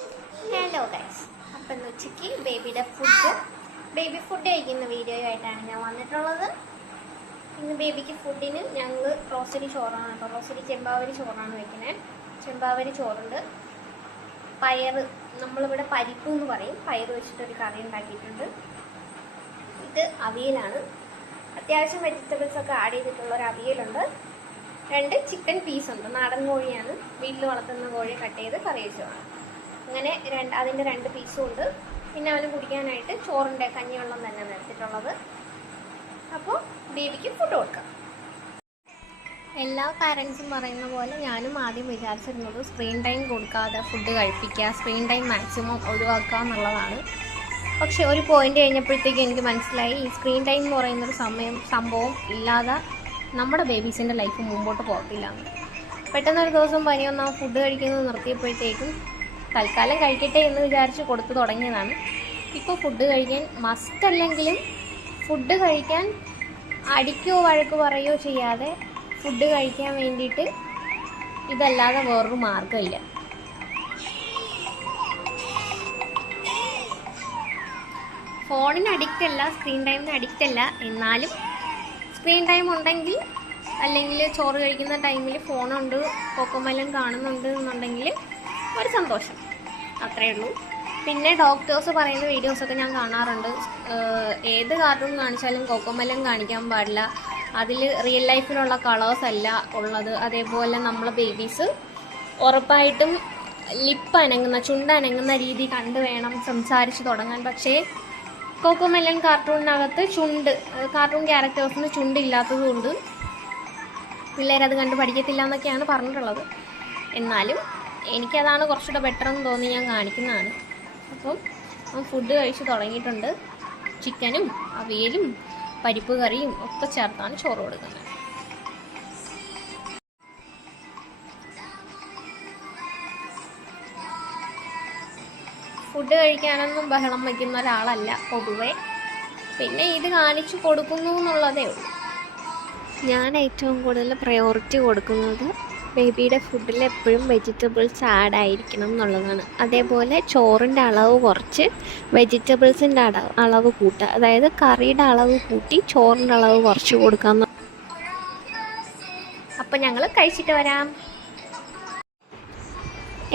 Hello guys, അപ്പം ഇന്ന് ഉച്ചയ്ക്ക് ബേബി ഫുഡ് കഴിക്കുന്ന വീഡിയോ ആയിട്ടാണ് ഞാൻ വന്നിട്ടുള്ളത്. ഇന്ന് ബേബിക്ക് ഫുഡിന് ഞങ്ങൾ റോസരി ചോറാണ് കേട്ടോ, റോസരി ചെമ്പാവരി ചോറാണ് വെക്കുന്നത്. ചെമ്പാവരി ചോറുണ്ട്, പയറ്, നമ്മളിവിടെ പരിപ്പ് എന്ന് പറയും, പയറ് വെച്ചിട്ടൊരു കറി ഉണ്ടാക്കിയിട്ടുണ്ട്. ഇത് അവിയലാണ്, അത്യാവശ്യം വെജിറ്റബിൾസൊക്കെ ആഡ് ചെയ്തിട്ടുള്ള ഒരു അവിയലുണ്ട്. 2 ചിക്കൻ പീസുണ്ട്, നാടൻ കോഴിയാണ്, വീട്ടിൽ വളർത്തുന്ന കോഴി കട്ട് ചെയ്ത് കറി വെച്ചതാണ്. അങ്ങനെ അതിൻ്റെ 2 പീസും ഉണ്ട്. പിന്നെ അവന് കുടിക്കാനായിട്ട് ചോറിൻ്റെ കഞ്ഞിവെള്ളം തന്നെ എടുത്തിട്ടുള്ളത്. അപ്പോൾ ബേബിക്ക് ഫുഡ് കൊടുക്കാം. എല്ലാ പാരൻസും പറയുന്ന പോലെ ഞാനും ആദ്യം വിചാരിച്ചിരുന്നത് സ്ക്രീൻ ടൈം കൊടുക്കാതെ ഫുഡ് കഴിപ്പിക്കുക, സ്ക്രീൻ ടൈം മാക്സിമം ഒഴിവാക്കുക എന്നുള്ളതാണ്. പക്ഷെ ഒരു പോയിന്റ് കഴിഞ്ഞപ്പോഴത്തേക്ക് എനിക്ക് മനസ്സിലായി, ഈ സ്ക്രീൻ ടൈം എന്ന് പറയുന്നൊരു സംഭവം ഇല്ലാതെ നമ്മുടെ ബേബീസിൻ്റെ ലൈഫ് മുമ്പോട്ട് പോകത്തില്ല. പെട്ടെന്നൊരു ദിവസം പനി വന്നാൽ ഫുഡ് കഴിക്കുന്നത് നിർത്തിയപ്പോഴത്തേക്കും തൽക്കാലം കഴിക്കട്ടെ എന്ന് വിചാരിച്ച് കൊടുത്തു തുടങ്ങിയതാണ്. ഇപ്പോൾ ഫുഡ് കഴിക്കാൻ മസ്റ്റ് അല്ലെങ്കിലും ഫുഡ് കഴിക്കാൻ അടിക്കുകയോ വഴക്ക് പറയുകയോ ചെയ്യാതെ ഫുഡ് കഴിക്കാൻ വേണ്ടിയിട്ട് ഇതല്ലാതെ വേറൊരു മാർഗ്ഗമില്ല. ഫോണിന് അഡിക്റ്റ് അല്ല, സ്ക്രീൻ ടൈമിന് അഡിക്റ്റ് അല്ല. എന്നാലും സ്ക്രീൻ ടൈം ഉണ്ടെങ്കിൽ, അല്ലെങ്കിൽ ചോറ് കഴിക്കുന്ന ടൈമിൽ ഫോണുണ്ട്, കൊക്കോമെലൻ കാണുന്നുണ്ട് എന്നുണ്ടെങ്കിൽ ഒരു സന്തോഷം, അത്രയേ ഉള്ളൂ. പിന്നെ ഡോക്ടേഴ്സ് പറയുന്ന വീഡിയോസൊക്കെ ഞാൻ കാണാറുണ്ട്. ഏത് കാർട്ടൂൺ കാണിച്ചാലും കൊക്കോമെലൻ കാണിക്കാൻ പാടില്ല, അതിൽ റിയൽ ലൈഫിലുള്ള കളേഴ്സ് അല്ല ഉള്ളത്. അതേപോലെ നമ്മളെ ബേബീസ് ഉറപ്പായിട്ടും ലിപ്പ് അനങ്ങുന്ന, ചുണ്ട് അനങ്ങുന്ന രീതി കണ്ടു വേണം സംസാരിച്ച് തുടങ്ങാൻ. പക്ഷേ കൊക്കോമെലൻ കാർട്ടൂണിനകത്ത് കാർട്ടൂൺ ക്യാരക്ടേഴ്സിന് ചുണ്ടില്ലാത്തതുകൊണ്ട് പിള്ളേരത് കണ്ട് പഠിക്കത്തില്ല എന്നൊക്കെയാണ് പറഞ്ഞിട്ടുള്ളത്. എന്നാലും എനിക്കതാണ് കുറച്ചുകൂടെ ബെറ്റർ എന്ന് തോന്നി ഞാൻ കാണിക്കുന്നതാണ്. അപ്പം ഫുഡ് കഴിച്ച് തുടങ്ങിയിട്ടുണ്ട്. ചിക്കനും അവിയലും പരിപ്പ് കറിയും ഒക്കെ ചേർത്താണ് ചോറ് കൊടുക്കുന്നത്. ഫുഡ് കഴിക്കാനൊന്നും ബഹളം വയ്ക്കുന്ന ഒരാളല്ല പൊതുവെ. പിന്നെ ഇത് കാണിച്ചു കൊടുക്കുന്നു എന്നുള്ളതേ ഉള്ളൂ. ഞാൻ ഏറ്റവും കൂടുതൽ പ്രയോറിറ്റി കൊടുക്കുന്നത് ബേബിയുടെ ഫുഡിൽ എപ്പോഴും വെജിറ്റബിൾസ് ആഡ് ആയിരിക്കണം എന്നുള്ളതാണ്. അതേപോലെ ചോറിൻ്റെ അളവ് കുറച്ച് വെജിറ്റബിൾസിൻ്റെ അളവ് കൂട്ടുക, അതായത് കറിയുടെ അളവ് കൂട്ടി ചോറിൻ്റെ അളവ് കുറച്ച് കൊടുക്കാമെന്ന്. അപ്പം ഞങ്ങൾ കഴിച്ചിട്ട് വരാം.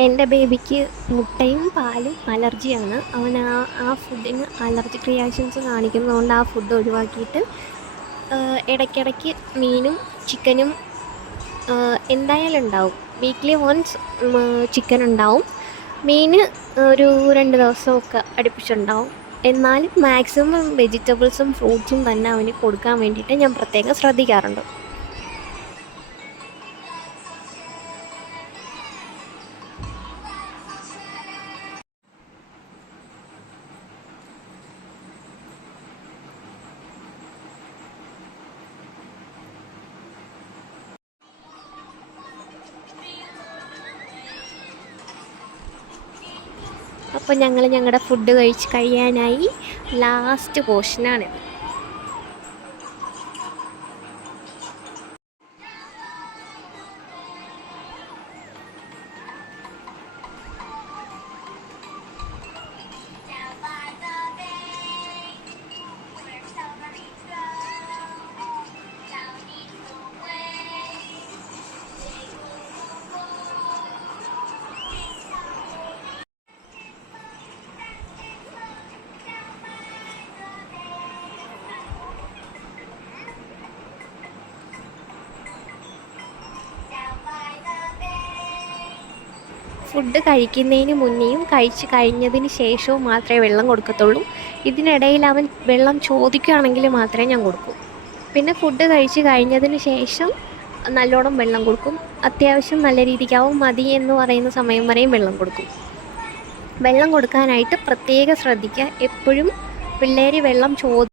എൻ്റെ ബേബിക്ക് മുട്ടയും പാലും അലർജിയാണ്. അവൻ ആ ഫുഡിന് അലർജിക് റിയാക്ഷൻസ് കാണിക്കുന്നതുകൊണ്ട് ആ ഫുഡ് ഒഴിവാക്കിയിട്ട് ഇടയ്ക്കിടയ്ക്ക് മീനും ചിക്കനും എന്തായാലും ഉണ്ടാവും. വീക്ക്ലി വൺസ് ചിക്കൻ ഉണ്ടാവും, മീൻ ഒരു 2 ദിവസമൊക്കെ അടുപ്പിച്ചുണ്ടാവും. എന്നാലും മാക്സിമം വെജിറ്റബിൾസും ഫ്രൂട്ട്സും തന്നെ അവന് കൊടുക്കാൻ വേണ്ടിയിട്ട് ഞാൻ പ്രത്യേകം ശ്രദ്ധിക്കാറുണ്ട്. അപ്പോൾ ഞങ്ങളുടെ ഫുഡ് കഴിയാനായി ലാസ്റ്റ് പോർഷനാണിത്. ഫുഡ് കഴിക്കുന്നതിന് മുന്നേയും കഴിച്ച് കഴിഞ്ഞതിന് ശേഷവും മാത്രമേ വെള്ളം കൊടുക്കത്തുള്ളൂ. ഇതിനിടയിൽ അവൻ വെള്ളം ചോദിക്കുകയാണെങ്കിൽ മാത്രമേ ഞാൻ കൊടുക്കൂ. പിന്നെ ഫുഡ് കഴിച്ച് കഴിഞ്ഞതിന് ശേഷം നല്ലോണം വെള്ളം കൊടുക്കും. അത്യാവശ്യം നല്ല രീതിക്കാവും മതി എന്ന് പറയുന്ന സമയം വരെയും വെള്ളം കൊടുക്കും. വെള്ളം കൊടുക്കാനായിട്ട് പ്രത്യേകം ശ്രദ്ധിക്കുക. എപ്പോഴും പിള്ളേർ വെള്ളം